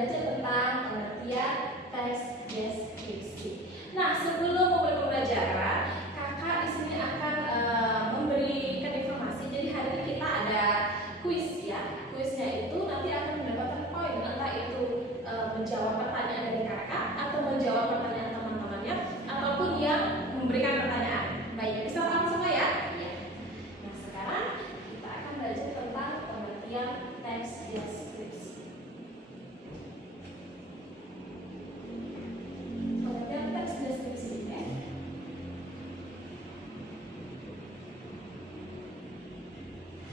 belajar tentang pengertian teks deskripsi. Nah, sebelum memulai pembelajaran, kakak di sini akan memberikan informasi. Jadi hari ini kita ada kuis ya. Kuisnya itu nanti akan mendapatkan poin, entah itu menjawab pertanyaan dari kakak atau menjawab pertanyaan teman-temannya ataupun yang memberikan pertanyaan. Baik, bisa paham semua ya? Iya. Nah, sekarang kita akan belajar tentang pengertian teks deskripsi. Pengertian teks deskripsi ya.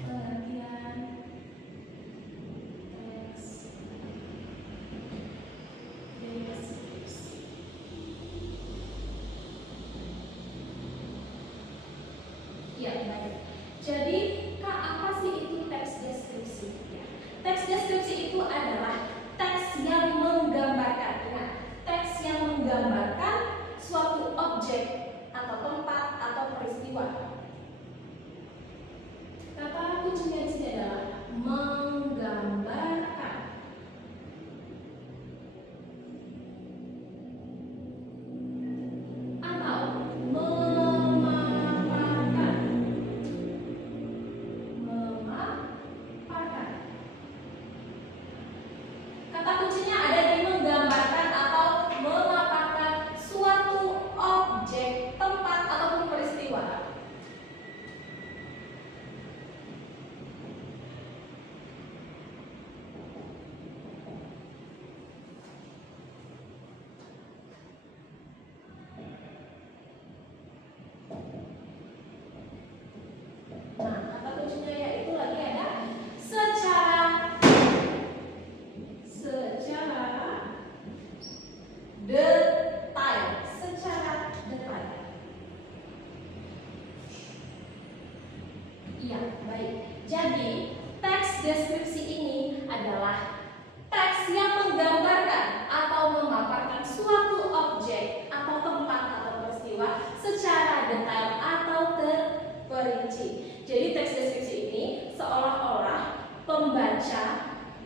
Pengertian teks deskripsi. Ya, baik. Jadi, Kak, apa sih itu teks deskripsi? Ya. Teks deskripsi itu adalah teks yang menggambarkan, teks yang menggambarkan suatu objek atau tempat atau peristiwa. Kata kuncinya di sini adalah menggambarkan. Iya, baik. Jadi, teks deskripsi ini adalah teks yang menggambarkan atau memaparkan suatu objek atau tempat atau peristiwa secara detail atau terperinci. Jadi, teks deskripsi ini seolah-olah pembaca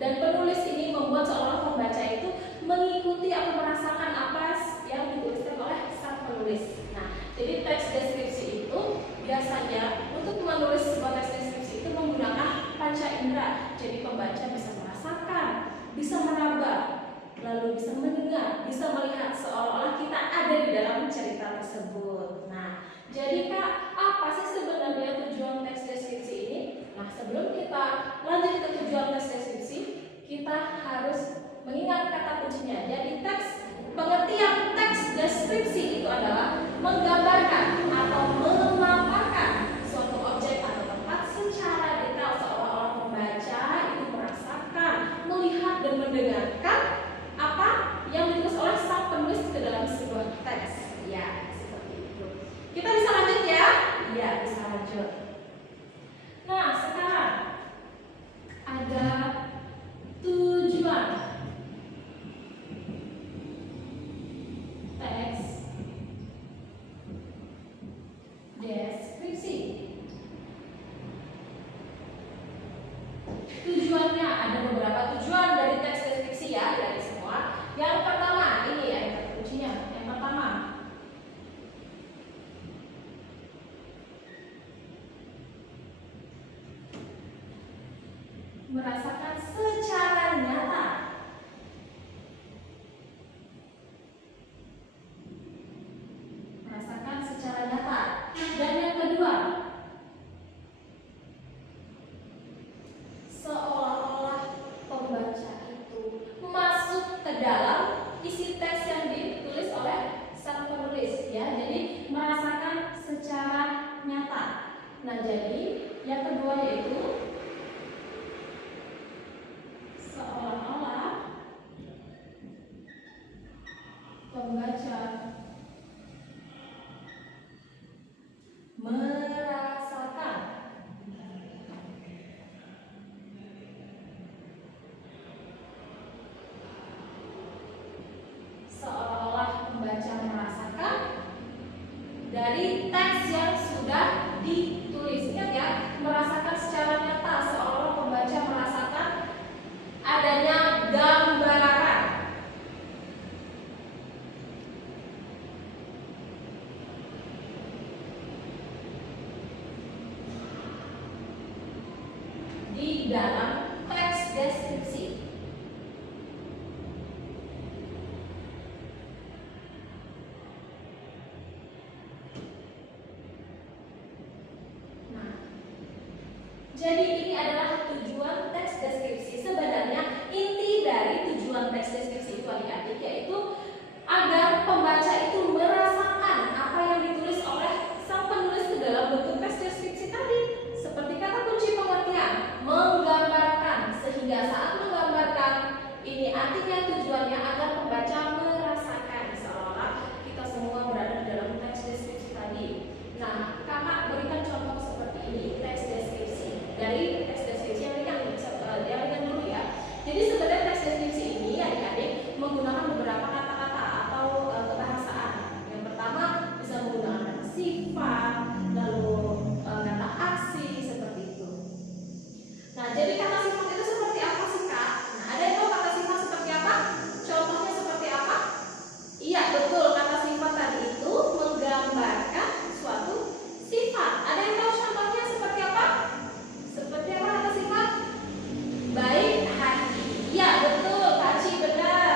dan penulis ini membuat seolah pembaca itu mengikuti atau merasakan apa yang dituliskan oleh sang penulis. Nah, jadi teks deskripsi itu biasanya untuk menulis sebuah teks deskripsi itu menggunakan panca indera. Jadi pembaca bisa merasakan, bisa meraba, lalu bisa mendengar, bisa melihat seolah-olah kita ada di dalam cerita tersebut. Nah, jadi Kak, apa sih sebenarnya tujuan teks deskripsi ini? Nah, sebelum kita lanjut ke tujuan teks deskripsi, kita harus mengingat kata kuncinya. Jadi pengertian teks deskripsi itu adalah menggambarkan atau memaparkan suatu objek atau tempat secara detail seolah-olah pembaca itu merasakan, melihat dan mendengarkan apa yang ditulis oleh sang penulis ke dalam sebuah teks. Ya, seperti itu. Kita bisa lanjut ya? Iya, bisa lanjut. Nah, sekarang ada tujuan teks deskripsi. Tujuannya ada beberapa tujuan dari teks deskripsi ya, dari semua. Yang pertama, ini ya kata kuncinya. Yang pertama, merasakan secara nyata. Merasakan secara nyata. Dan yang kedua, seolah-olah pembaca itu masuk ke dalam isi teks yang ditulis oleh sang penulis ya. Jadi merasakan secara nyata. Nah, jadi yang kedua yaitu seolah-olah pembaca merasakan dari teks yang sudah ditulis. Ingat ya, merasakan secara nyata seolah-olah pembaca merasakan adanya gambaran. Ini artinya tujuannya agar pembaca merasakan seolah kita semua berada dalam teks deskripsi tadi. Nah, kakak berikan contoh seperti ini, teks deskripsi. Dari teks deskripsi yang ringan dulu ya. Jadi sebenarnya teks deskripsi ini adik-adik menggunakan beberapa kata-kata atau kebahasaan. Yang pertama bisa menggunakan kata sifat, lalu kata aksi seperti itu. Nah, jadi kata sifat itu seperti apa sih Kak? Nah, ada yang tahu kata sifat seperti apa? Contohnya seperti apa? Iya, betul. Kata sifat tadi itu menggambarkan suatu sifat. Ada yang tahu contohnya seperti apa? Seperti apa kata sifat? Baik hati. Iya, betul. Kaci benar.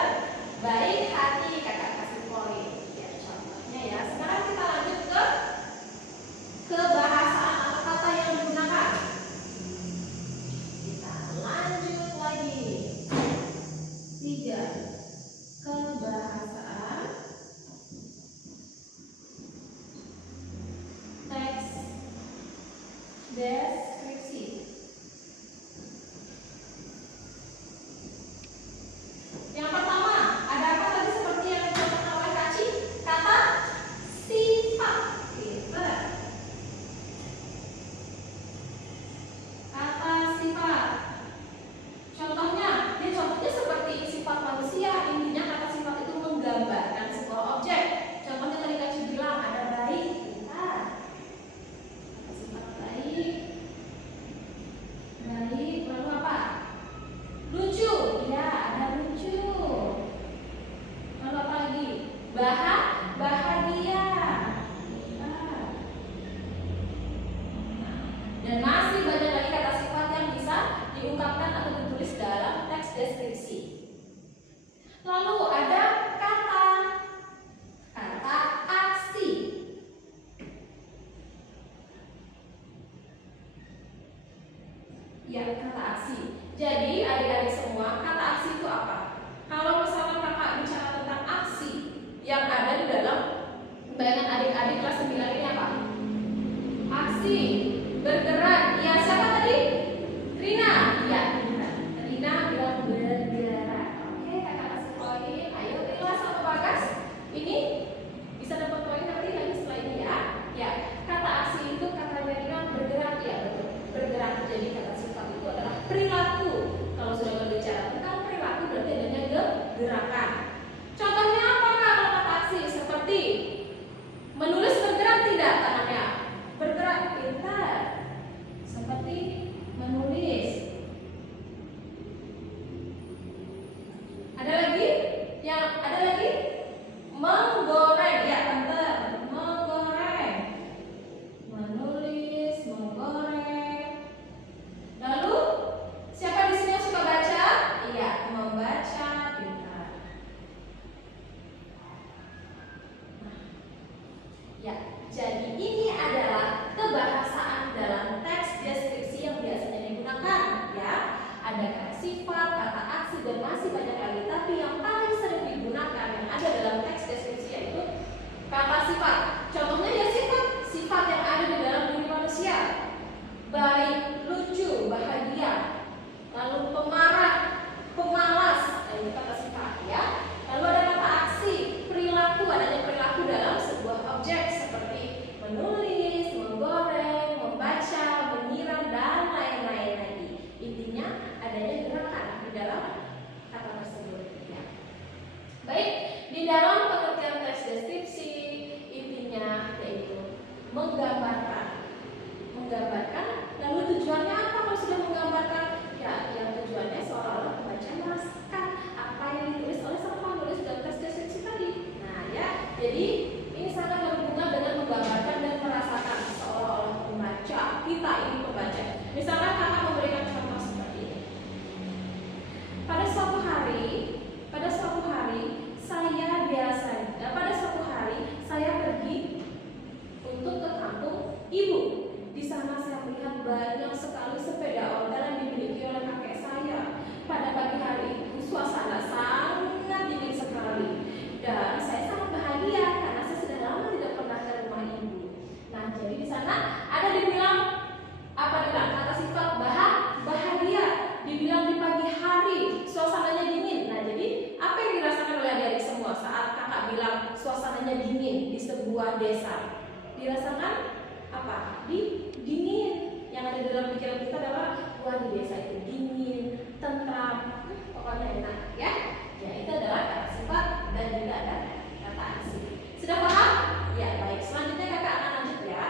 Baik hati, kakak kasih poin. Ya, contohnya ya. Sekarang kita lanjut ke kebahasaan atau kata yang digunakan. Kita lanjut lagi. 3. Kebahasaan teks deskripsi. Yang pertama, ada apa tadi seperti yang dicontohkan oleh Kaci? Kata sifat. Pintar. Kata sifat. Contohnya seperti sifat manusia. Intinya kata sifat itu menggambarkan sebuah objek. Contohnya tadi Kaci bilang ada baik. Pintar. Kata sifat baik. Baik, lalu apa? Lucu. Ya, ada lucu. Lalu apa lagi? Bahagia. Pintar. Dan masih banyak lagi kata sifat yang bisa diungkapkan atau ditulis dalam teks deskripsi. Lalu ada kata aksi. Ya, kata aksi. Jadi adik-adik semua, kata aksi itu apa? Kalau misalnya kakak bicara tentang aksi yang ada di dalam bayangan adik-adik kelas 9 ini apa? Aksi bergerak. Ya, siapa tadi? Rina. Ya, Rina bilang bergerak. Oke, kakak kasih poin. Ayo Rina sama Bagas. Ini bisa dapat poin nanti lagi setelah ini ya. Ya, kata aksi itu katanya Rina bergerak. Ya, betul. Bergerak. Jadi kata sifat itu adalah perilaku. Kalau sudah berbicara tentang perilaku berarti adanya gerakan. Contohnya apa Kak kalau kata aksi? Seperti menulis bergerak tidak tangannya? Bergerak. Pintar. Seperti menulis. Ada lagi? Menggoreng. Ya, pintar. Menggoreng. Menulis, menggoreng. Lalu siapa di sini yang suka baca? Iya, membaca. Pintar. Ya, jadi ini adalah kebahasaan dalam teks deskripsi yang biasanya digunakan ya. Ada kata sifat, kata aksi dan masih banyak lagi. Tapi yang paling sering digunakan yang ada dalam teks deskripsi yaitu kata sifat. Contohnya ya sifat yang ada di dalam diri manusia. Baik, lucu, bahagia. Lalu pemarah, pemalas. Ini kata sifat ya. Lalu ada kata aksi, perilaku. Adanya perilaku dalam sebuah objek seperti menulis, menggoreng, membaca, menyiram dan lain-lain lagi. Intinya adanya gerakan di dalam kata tersebut ya. Baik, di dalam pengertian teks deskripsi intinya yaitu menggambarkan. Lalu tujuannya apa kalau sudah menggambarkan? Ya, yang tujuannya seolah-olah pembaca merasakan apa yang ditulis oleh sang penulis dalam teks deskripsi tadi. Nah ya, jadi ini sangat berhubungan dengan menggambarkan dan merasakan seolah-olah pembaca. Kita ini pembaca. Misalkan kakak memberikan contoh seperti ini. Pada suatu hari saya pergi untuk ke kampung sebuah desa. Dirasakan apa? Dingin. Yang ada dalam pikiran kita adalah wah di desa itu dingin, tentram, pokoknya enak ya. Ya itu adalah kata sifat dan juga ada kata aksi. Sudah paham? Ya baik. Selanjutnya kakak akan lanjut ya.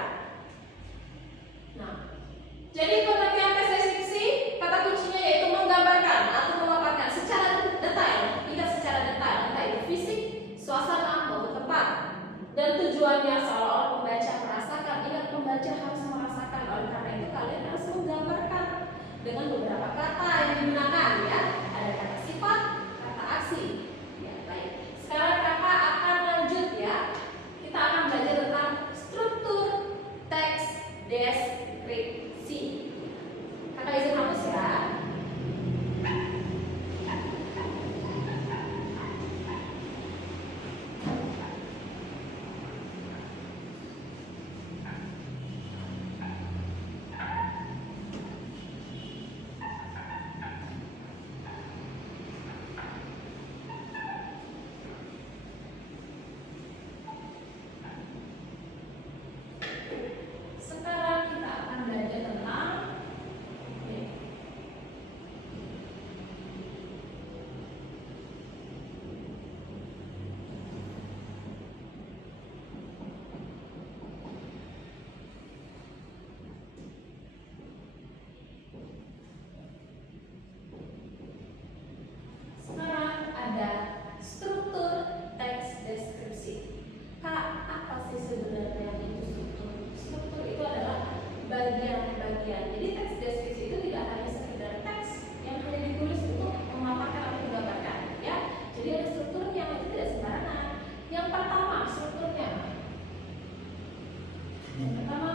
Nah, jadi pengertian tes deskripsi kata kuncinya yaitu menggambarkan atau memaparkan secara detail, tidak secara detail, entah itu fisik, suasana maupun tempat. Dan tujuannya seolah-olah pembaca merasakan. Ingat, pembaca harus merasakan. Oleh karena itu kalian harus menggambarkan dengan beberapa kata yang digunakan ya. Ada kata sifat, kata aksi. Ya baik. Sekarang kakak akan lanjut ya. Kita akan belajar tentang struktur teks deskripsi. Kakak izin hapus ya. Sekarang kita akan belajar tentang sekarang ada struktur teks deskripsi. Kak, apa sih sebenarnya itu struktur? Struktur itu adalah bagian-bagian. Jadi teks deskripsi itu tidak hanya sekedar teks yang hanya ditulis untuk memaparkan atau menggambarkan, ya. Jadi ada strukturnya, itu tidak sembarangan. Yang pertama strukturnya. Yang pertama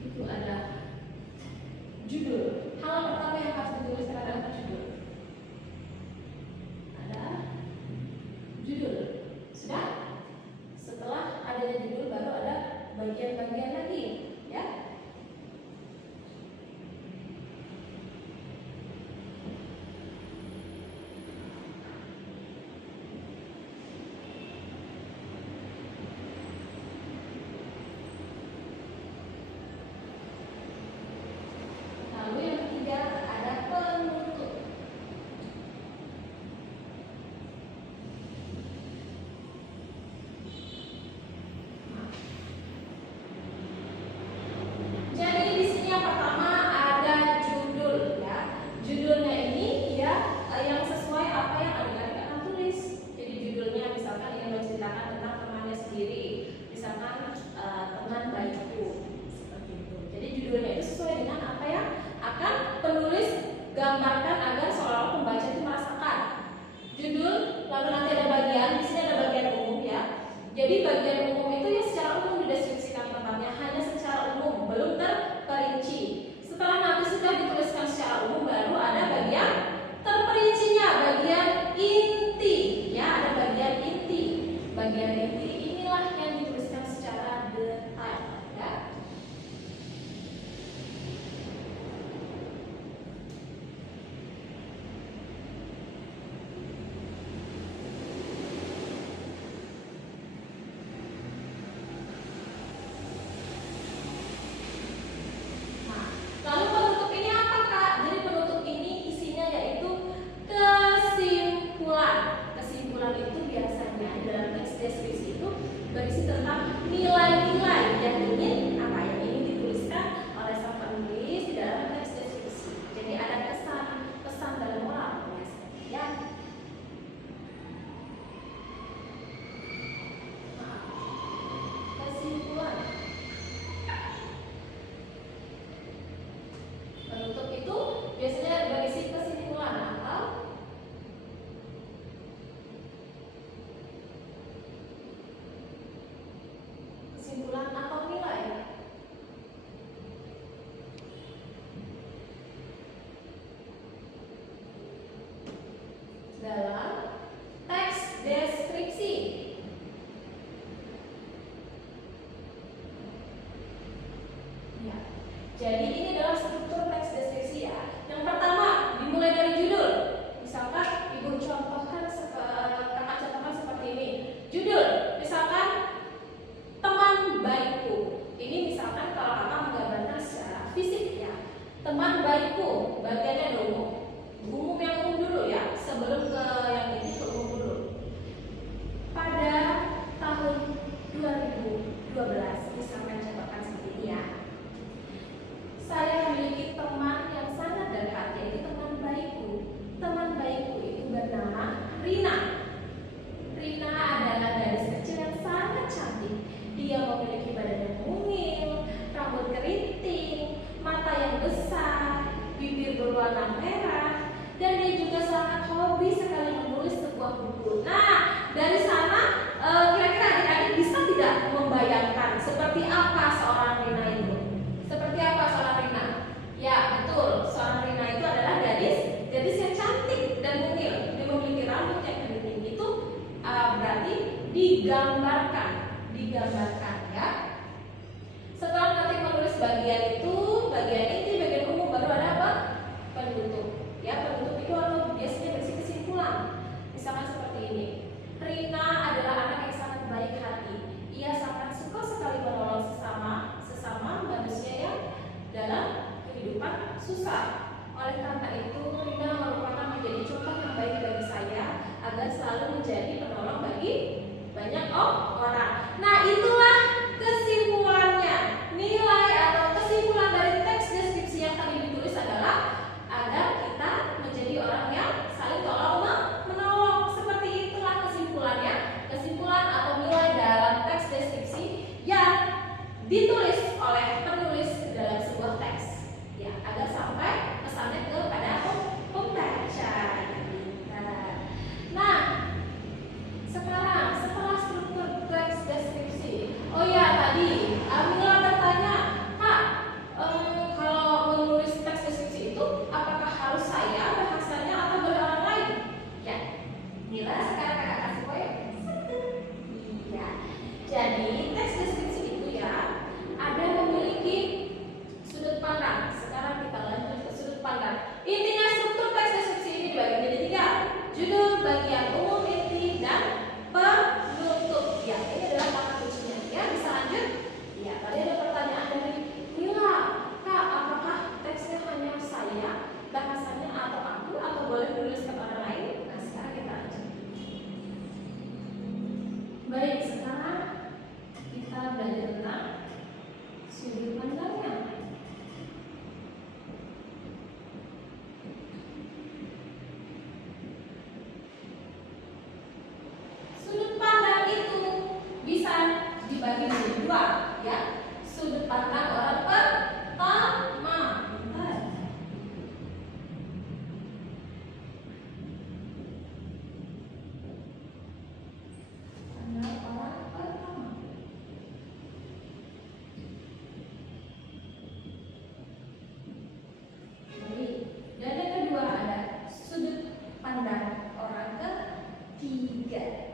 itu ada judul. Hal pertama yang harus dituliskan adalah judul. Ada judul. Sudah? Setelah adanya judul baru ada bagian-bagian lagi, ya. Lalu yang ketiga ada penutup. Jadi di sini yang pertama ada judul ya. Judulnya ini ya yang sesuai apa yang adik-adik akan tulis. Jadi judulnya misalkan ingin menceritakan tentang temannya sendiri, misalkan teman baikku seperti itu. Jadi judulnya itu sesuai dengan apa yang akan penulis gambarkan agar seolah-olah pembaca itu merasakan. Judul, lalu nanti ada bagian, di sini ada bagian umum ya. Jadi bagian umum itu ya secara umum dideskripsikan tempatnya hanya secara umum, belum terperinci. Setelah nanti sudah dituliskan secara umum, baru ada bagian terperincinya, bagian inti. Ya, ada bagian inti. Bagian inti inilah yang dituliskan secara detail. Ya. Lalu penutup ini apa Kak? Jadi penutup ini isinya yaitu kesimpulan. Kesimpulan itu biasanya dalam teks deskripsi itu berisi tentang nilai-nilai yang ingin dituliskan oleh sang penulis di dalam teks deskripsi. Jadi ada pesan dalam moral biasanya. Ya. Kesimpulan. Penutup itu biasanya berisi kesimpulan atau nilai. Dalam teks deskripsi. Ya. Jadi ini adalah struktur teks deskripsi ya. Yang pertama dimulai dari judul. Misalkan ibu contohkan kakak contohkan seperti ini. Judul, misalkan teman digambarkan ya. Setelah nanti menulis bagian itu, bagian inti, bagian umum, baru ada apa? Penutup. Ya, penutup itu biasanya berisi kesimpulan. Misalkan seperti ini. Rina adalah anak yang sangat baik hati. Ia sangat suka sekali menolong sesama manusia yang dalam kehidupan susah. Oleh karena itu, Rina merupakan menjadi contoh yang baik bagi saya agar selalu menjadi penolong bagi banyak orang. Nah, itulah kesimpulannya. Nilai atau kesimpulan dari teks deskripsi yang tadi ditulis adalah agar kita menjadi orang yang saling tolong menolong. Seperti itulah kesimpulannya. Kesimpulan atau nilai dalam teks deskripsi yang ditulis oleh penulis dalam sebuah teks. Ya, agar sampai pesannya kepada pembaca. Nah, sekarang setelah struktur teks deskripsi, oh ya tadi Amila bertanya, Kak, kalau menulis teks deskripsi itu apakah harus saya bahasanya atau boleh orang lain? Ya, Mila sekarang kakak kasih poin. Iya. Jadi teks deskripsi itu ya ada memiliki sudut pandang. Sekarang kita lanjut ke sudut pandang. Intinya struktur teks deskripsi ini dibagi menjadi 3. Judul, bagian umum, inti, dan penutup. Ya, ini adalah kata kuncinya. Ya, bisa lanjut? Ya, tadi ada pertanyaan dari Mila, Kak, apakah teksnya hanya saya, bahasanya atau aku, atau boleh menuliskan orang lain? Nah, sekarang kita lanjut. Baik, sekarang kita belajar tentang sudut pandangnya. Sudut pandang itu bisa dibagi menjadi 2, ya. Sudut pandang orang pertama. Pandang orang pertama. Baik. Dan yang kedua ada sudut pandang orang ketiga.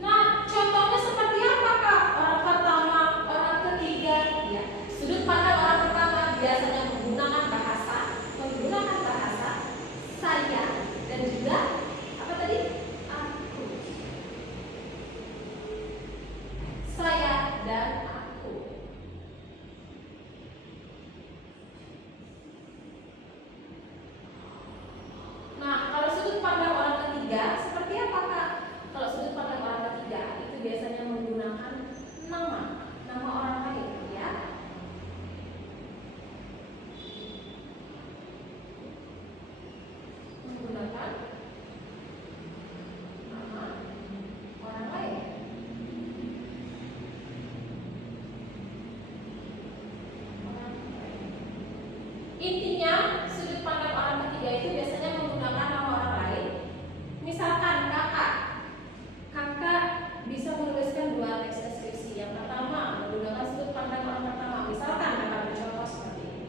Nah, contohnya seperti apa, Kak? Orang pertama, orang ketiga. Ya, sudut pandang orang pertama biasanya menggunakan bahasa saya dan juga apa tadi? Aku. Saya dan aku. Nah, kalau sudut pandang orang ketiga seperti apa, Kak? Kalau sudut pandang orang ketiga itu biasanya menggunakan nama orang lain, ya. Menggunakan nama orang lain. Intinya, sudut pandang orang ketiga itu biasanya menggunakan nama orang lain. Misalkan kakak bisa menuliskan 2 teks deskripsi. Yang pertama menggunakan sudut pandang orang pertama. Misalkan kakak bercontoh seperti ini.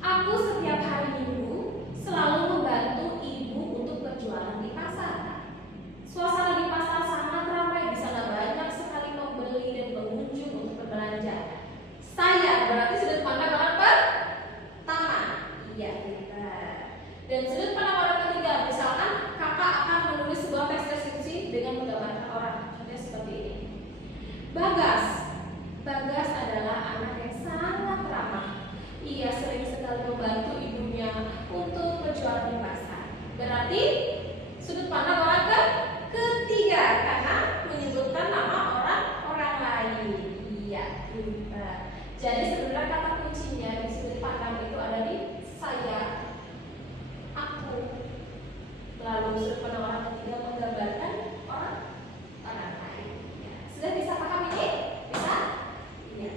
Aku setiap hari Minggu selalu membantu ibu untuk berjualan di pasar. Suasana di pasar sangat ramai, di sana banyak sekali pembeli dan pengunjung untuk berbelanja. Saya berarti sudut pandang orang pertama. Iya, benar. Dan sudut pandang orang ketiga, misalkan kakak akan menulis sebuah teks deskripsi dengan menggambarkan orang. Contohnya seperti ini. Bagas adalah anak yang sangat ramah. Ia sering sekali membantu ibunya untuk berjualan di pasar. Berarti sudut pandang orang ketiga karena menyebutkan nama orang lain. Iya. Jadi sebenarnya kata kuncinya di sudut pandang itu ada di saya, aku. Lalu sudut pandang orang ketiga menggambarkan orang lain. Ya. Sudah bisa paham ini? Bisa? Iya.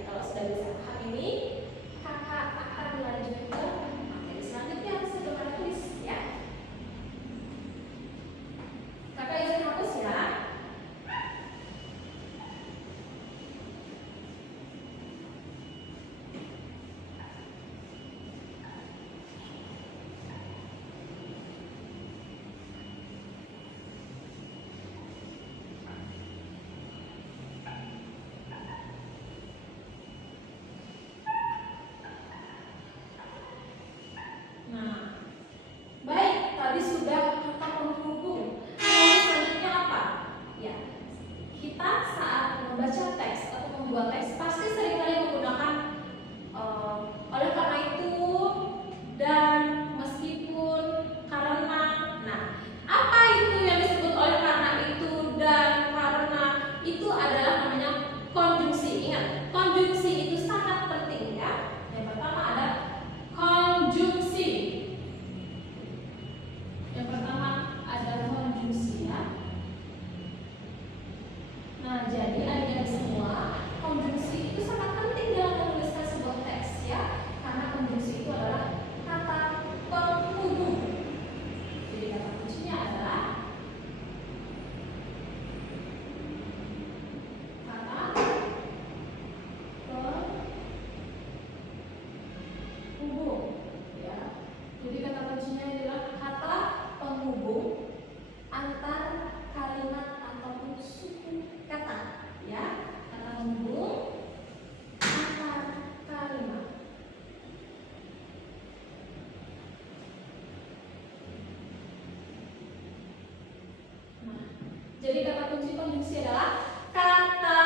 Jadi kata kunci konjungsi adalah kata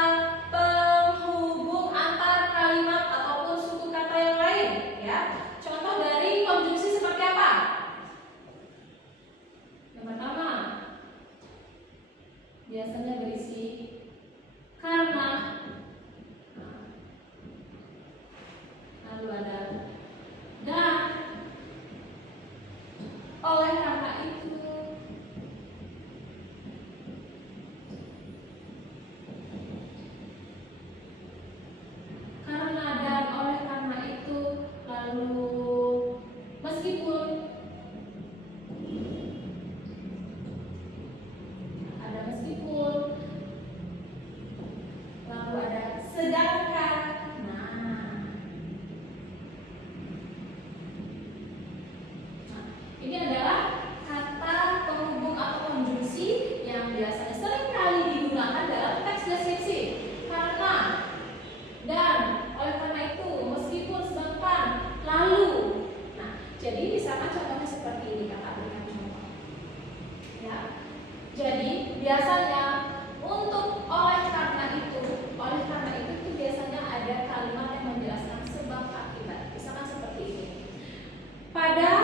penghubung antar kalimat ataupun suku kata yang lain, ya. Contoh dari konjungsi seperti apa? Yang pertama, biasanya berisi karena, lalu ada dan, oleh karena itu, karena dan, oleh karena itu, lalu meskipun, ada meskipun, lalu ada sedangkan. Ini adalah kata penghubung atau konjungsi yang biasanya sering kali digunakan dalam teks deskripsi. Karena, dan, oleh karena itu, meskipun, sedangkan, lalu. Nah, jadi misalkan contohnya seperti ini, kakak berikan contoh. Ya, jadi biasanya untuk oleh karena itu biasanya ada kalimat yang menjelaskan sebab akibat. Misalkan seperti ini. Pada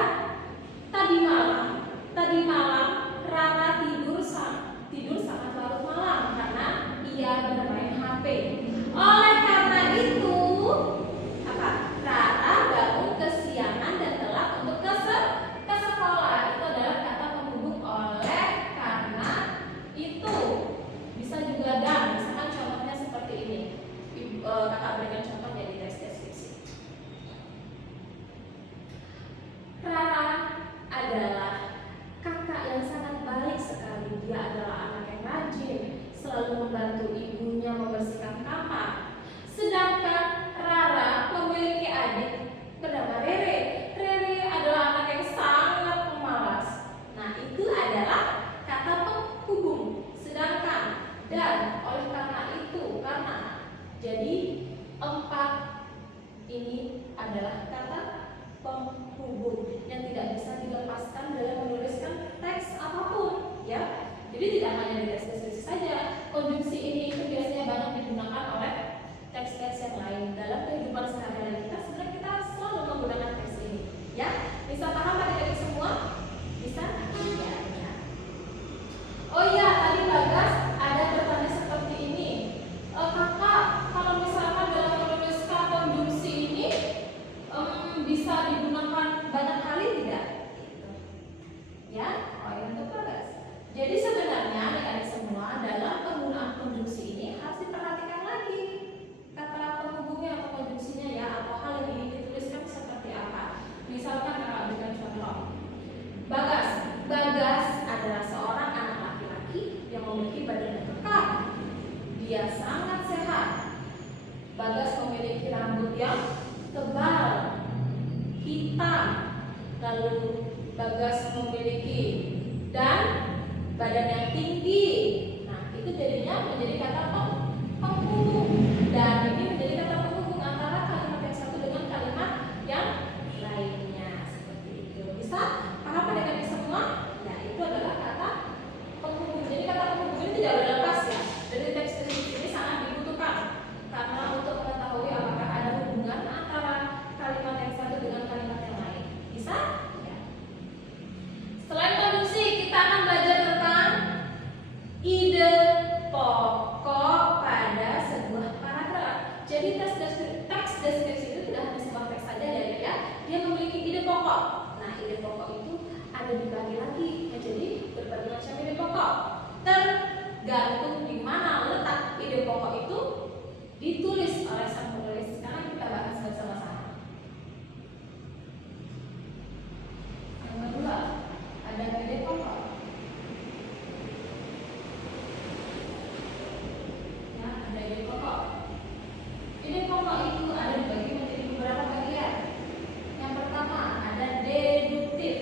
Tadi malam Rara tidur sangat larut malam karena ia bermain HP. Oleh karena itu, apa? Rara bangun kesiangan dan telat untuk ke sekolah. Itu adalah kata penghubung oleh karena itu. Bisa juga dan. Misalkan contohnya seperti ini. Kakak berikan contohnya di teks deskripsi. Rara adalah kakak yang sangat baik sekali. Dia adalah anak yang rajin, selalu membantu ibunya membersihkan kamar. Sedangkan Rara memiliki adik bernama Rere. Rere adalah anak yang sangat pemalas. Nah, itu adalah kata penghubung. Sedangkan, dan, oleh karena itu, karena. Jadi 4 ini adalah kata penghubung yang tidak bisa dilepaskan dalam menuliskan teks apapun, ya. Jadi tidak hanya di teks deskripsi saja, konjungsi ini itu biasanya banyak digunakan oleh teks-teks yang lain dalam kehidupan sehari-hari kita. Sebenarnya kita selalu menggunakan teks ini, ya. Bisa paham adik-adik semua? Bisa? Ya, ya. Oh iya, tadi Bagas ada bertanya seperti ini. Kakak, kalau misalkan dalam menuliskan konjungsi ini bisa digunakan banyak kali tidak? Ya, oh ini untuk Bagas. Jadi sebenarnya adik-adik semua dalam penggunaan konjungsi ini harus diperhatikan lagi kata penghubungnya atau konjungsinya, ya, atau hal yang ingin dituliskan seperti apa. Misalkan kakak berikan contoh. Bagas adalah seorang anak laki-laki yang memiliki badan yang kekar. Dia sangat sehat. Bagas memiliki rambut yang tebal, hitam, lalu Bagas memiliki dan badan yang tinggi. Nah, itu jadinya menjadi kata penghubung, dan ini menjadi kata penghubung antara kalimat yang satu dengan kalimat yang lainnya. Seperti itu. Bisa paham adik-adik semua? Nah, itu adalah kata penghubung. Jadi kata penghubung ini tidak boleh lepas, ya. Dari teks ini sangat dibutuhkan karena untuk mengetahui apakah ada hubungan antara kalimat yang satu dengan kalimat yang lain. Bisa? Ya. Selain konjungsi, kita akan belajar tentang ide pokok pada sebuah paragraf. Jadi teks deskripsi itu tidak hanya sebuah teks saja, ya. Dia memiliki ide pokok. Nah, ide pokok itu ada dibagi lagi menjadi berbagai macam ide pokok. Tergantung di mana letak ide pokok itu ditulis oleh sang penulis. Sekarang kita bahas bersama-sama. Yang kedua, ada ide pokok. Ya, ada ide pokok. Ide pokok itu ada dibagi menjadi beberapa bagian. Yang pertama ada deduktif.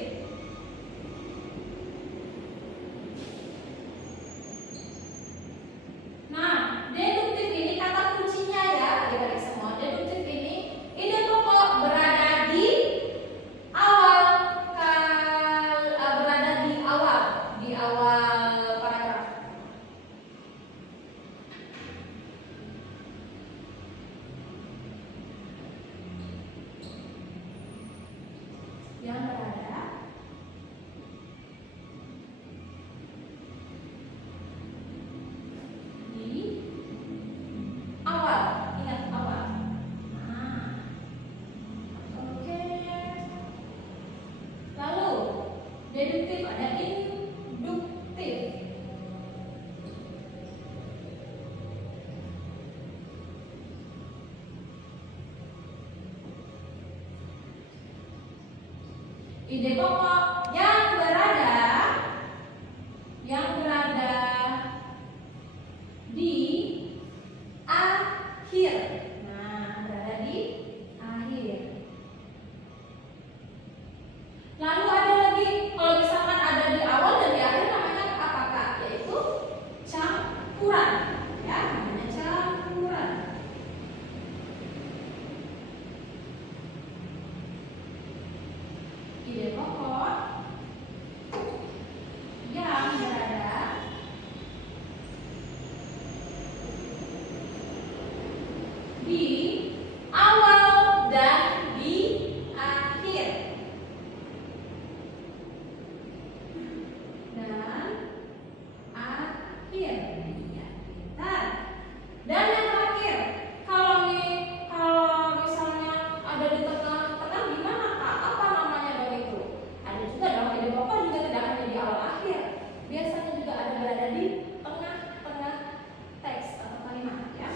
Ide pokok yang berada di akhir. Nah, berada di akhir. Lalu ada lagi, kalau misalkan ada di awal dan di akhir namanya apa Kak? Yaitu campuran. Ya, namanya campuran. Ide pokok yang berada di awal dan di akhir. Ya, pintar. Dan yang terakhir, kalau misalnya ada di tengah-tengah gimana Kak? Apa namanya dong itu? Ada juga dong, ide pokok juga tidak hanya di awal akhir. Biasanya juga ada berada di tengah-tengah teks atau kalimat ya.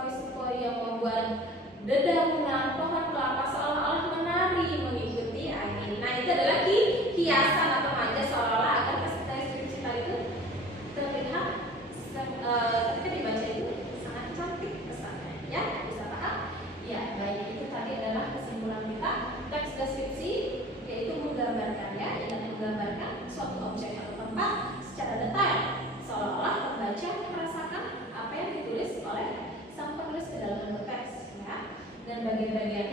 sepoi-sepoi yang membuat dedaunan pohon kelapa seolah-olah menari mengikuti angin. Nah, itu adalah hiasan atau manja seolah-olah agar peserta deskripsi tadi itu terlihat ketika dibaca itu sangat cantik kesannya. Ya, bisa paham? Ya, baik, itu tadi adalah kesimpulan kita. Teks deskripsi yaitu menggambarkan, ya, yang menggambarkan suatu objek atau tempat secara detail seolah-olah pembaca merasakan apa yang ditulis oleh sang penulis ke dalam bentuk teks, ya. Dan bagian-bagian